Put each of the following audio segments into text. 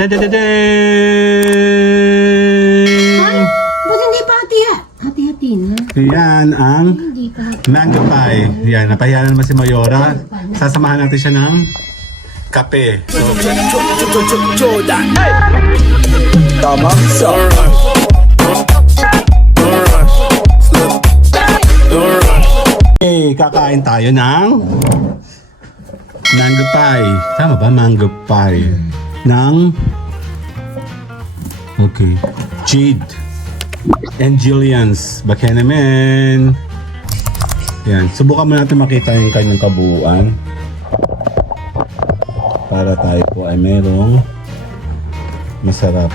Ay, ba't hindi pa hati-hati na? Yan ang Hindi pa hati. mango pie. Yan, napahiya na naman si Mayora. Sasamahan natin siya ng kape. So, Tama? So, okay, kakain tayo ng mango pie. Tama ba? Mango pie. Ng okay. Jade and Jillian's. Baka naman. Yan. Subukan mo natin makita yung kanyang kabuuan. Para tayo po ay merong masarap.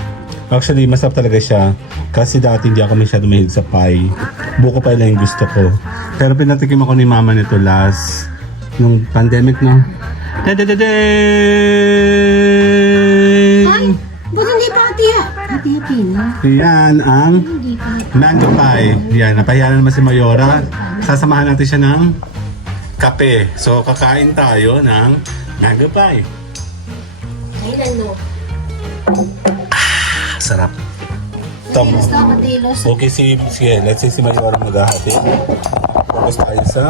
Actually, masarap talaga siya. Kasi dati hindi ako masyado mahilig sa pie. Buko pie lang yung gusto ko. Pero pinatikim ako ni mama nito last nung pandemic, no? Ay, ba't hindi pa hati-hati na? Yan ang Hindi pa hati. mango pie. Yan, napahiya na naman si Mayora. Sasamahan natin siya ng kape. So, kakain tayo ng mango pie. Kailan no? Sarap. Tom. Matilos na, matilos. Okay, sige, let's say si Mayora maghahati. Focus tayo sa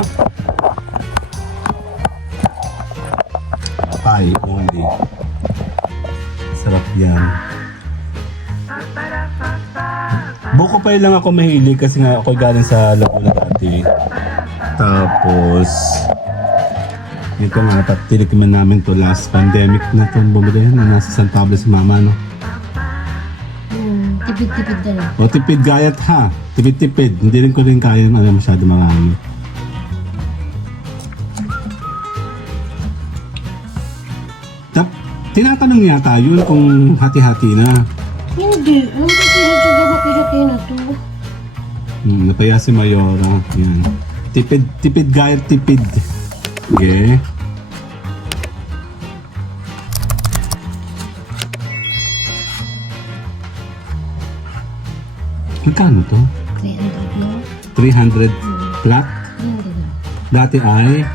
pie only. Sarap yan. Buko pie lang ako mahilig kasi nga ako galing sa Laguna dati. Tapos ito nga, tinikiman namin to last pandemic na itong bumili na nasa San Pablo si mama, no? Tipid-tipid na lang. O tipid gayat ha. Tipid-tipid. Hindi rin ko rin kaya masyado marami. Tinatanong yata yun kung hati-hati na. Hindi. Ang hati-hati na to. Napaya si Mayora. Yan. Tipid gayat tipid. Okay. Magkano to? 300 na. 300 flat? 300 na. Dati ay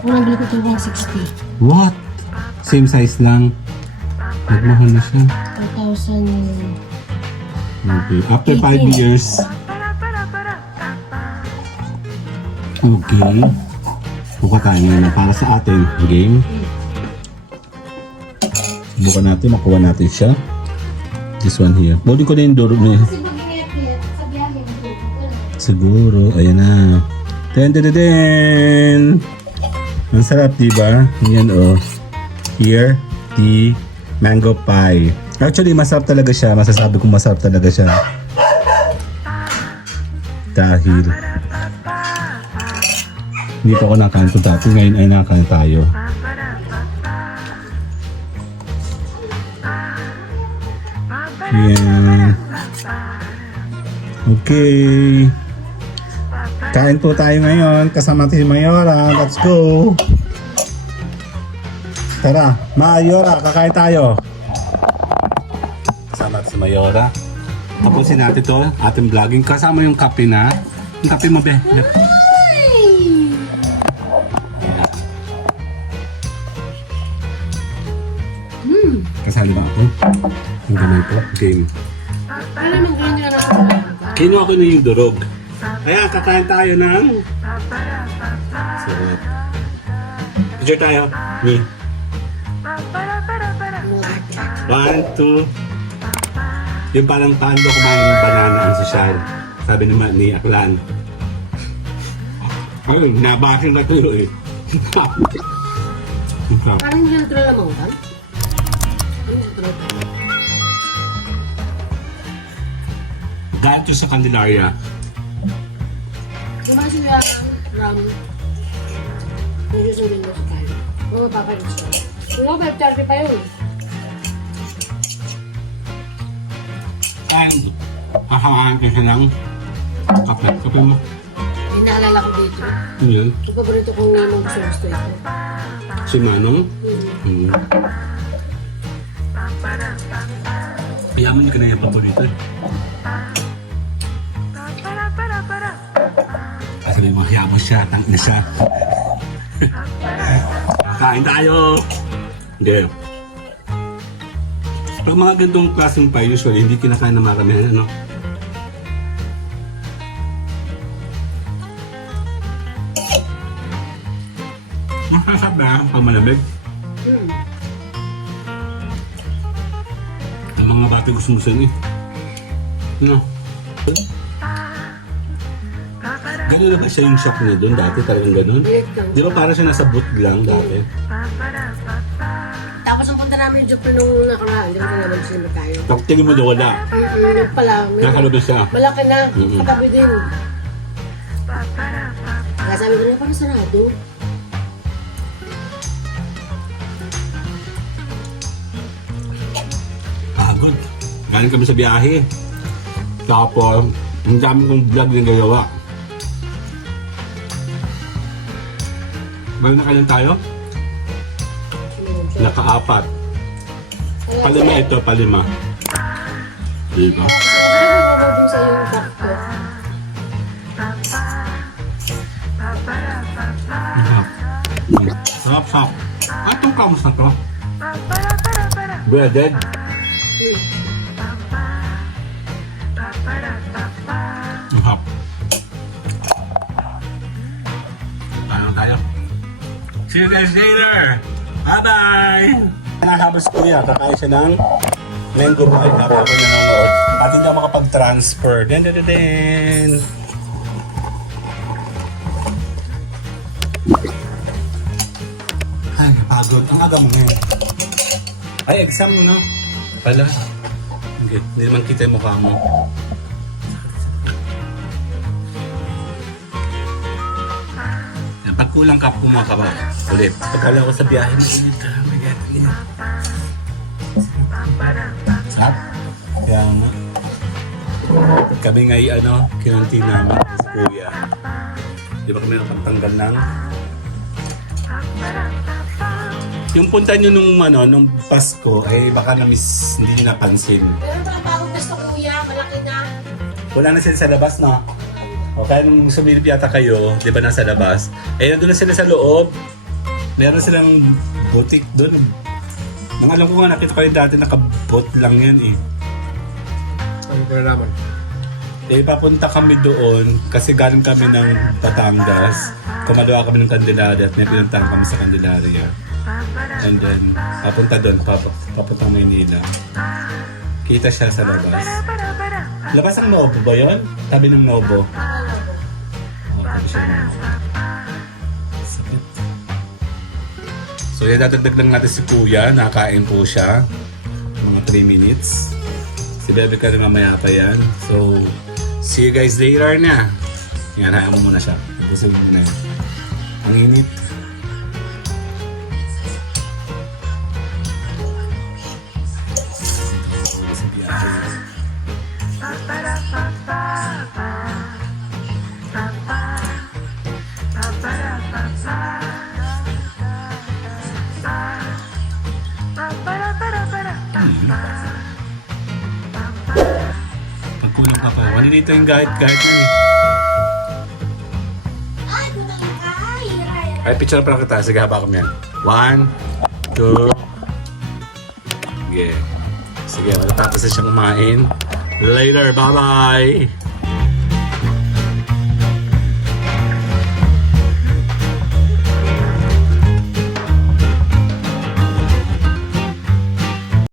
Unang bili ko ito 160. what? Same size lang. Nagmahal na siya. 4,000. Okay. After 5 18. years. Okay. Buka tayo na para sa atin. Game. Buka natin. Makuha natin siya. This one here. Bodi ko na yung duro niya. Kasi mag-ingat sa biyahe. Siguro. Ayan na. Ten ten ten ten. Ang sarap, diba? Yan oh. Here, the mango pie. Actually, masarap talaga siya. Masasabi kong masarap talaga siya. Dahil hindi pa ako nakain ito dati. Ngayon ay nakain tayo. Yan. Okay. Kain po tayo ngayon. Kasama si Mayora. Let's go. Tara, Mayora, kakain tayo. Kasama si Mayora. Tapusin natin to, ating vlogging. Kasama yung kape na. Yung kape mo, be. Kasali ba ako? Yung gamay po. Game. Ano naman ganyan nila natin? Kinuha ko na yung durog. Kaya kakain tayo ng... Sarap. Picture tayo. Me. 1, 2. Yung parang paano kumain ng banana ang sosyal. Sabi naman ni Aklan. Ayun, nabasing na tulo eh. Parang hindi na natural lamang kan? Hindi natural. Galing to sa Candelaria. Yung mga sila ram. Medyo sa window sa tayo. Mga papalit siya. Wala ba, 30 pa yun? And, hahawakan ko siya ng kape. Kape mo. May naalala ko dito. Ano yan? Ang paborito kong ninong gusto ito. Si Manong? Yaman ka na yung paborito eh. Kasi may mga yaman siya, tang na siya. Kain tayo! Okay. Pag mga gandong klaseng pie, usually hindi kinakain na maramihan, ano? Masasab na pag malamig. Ang mga bata gusto mo sa'yo eh. No? Ganun na ba siya yung shop niya doon dati? Talagang ganun? Di ba parang siya nasa boot lang dati? Tapos ang punta namin yung Jupiter nung nakaraan, di ba naman sila tayo? Pag tingin mo daw wala. Yun pala, Nakalabas siya. malaki na, Mm-mm. katabi din. Kaya sabi ko na, parang sarado. Pagod. Galing kami sa biyahe. Tapos, ang dami kong vlog na gagawa. Balik na kailan tayo? Naka-apat. Palima ito, palima. Diba? Ano yung sa yung bakto? Sarap, sarap. Ah, itong kamus na to. Breaded. Sarap. Tayo. See you guys later. Bye-bye. Nahabas ko yan. Kakain siya ng lenggo pie. Habang ako nanonood. At hindi ako makapag-transfer. Den. Ay, pagod. Ang aga mo ngayon. Ay, exam mo na. Pala. Okay. Hindi naman kita yung mukha mo. Yan, pag kulang ka, kumaka ba? Ulit. Pagkala ko sa biyahe, mainit ka. Oh my God, init. Sarap. Kaya nga. Kami ngay, kinunti namin si Kuya. Di ba kami nakapagtanggal ng yung punta nyo nung Pasko, eh baka na-miss, hindi nyo napansin. Pero nakapagod na sa kuya, malaki na. Wala na sila sa labas, no? O kaya nung sumilip yata kayo, di ba nasa labas? Eh, nandun na sila sa loob. Meron silang boutique doon. Nang alam ko nga, nakita ko yung dati, nakabot lang yan eh. Ano ko nalaman? Eh, papunta kami doon kasi galing kami ng Batangas. Kumalawa kami ng Candelaria at may pinuntahan kami sa Candelaria. And then, papunta doon, papunta Maynila. Kita siya sa labas. Labas ang Novo ba yun? Tabi ng Novo. Oh, tabi siya ng Novo. Sakit. So, yan, dadagdag lang natin si Kuya. Nakain po siya. Mga 3 minutes. Si Bebe ka rin mamaya pa yan. So, see you guys later na. Yan, hayaan mo muna siya. Tapusin mo muna yan. Ang init. Sa biyahe. Pagkulang ka pa. Wala dito yung guide mo eh. Ay, picture pa lang kita. Sige, haba kami yan. 1, 2. Sige. Sige, matatapos na siyang kumain. Later, bye-bye!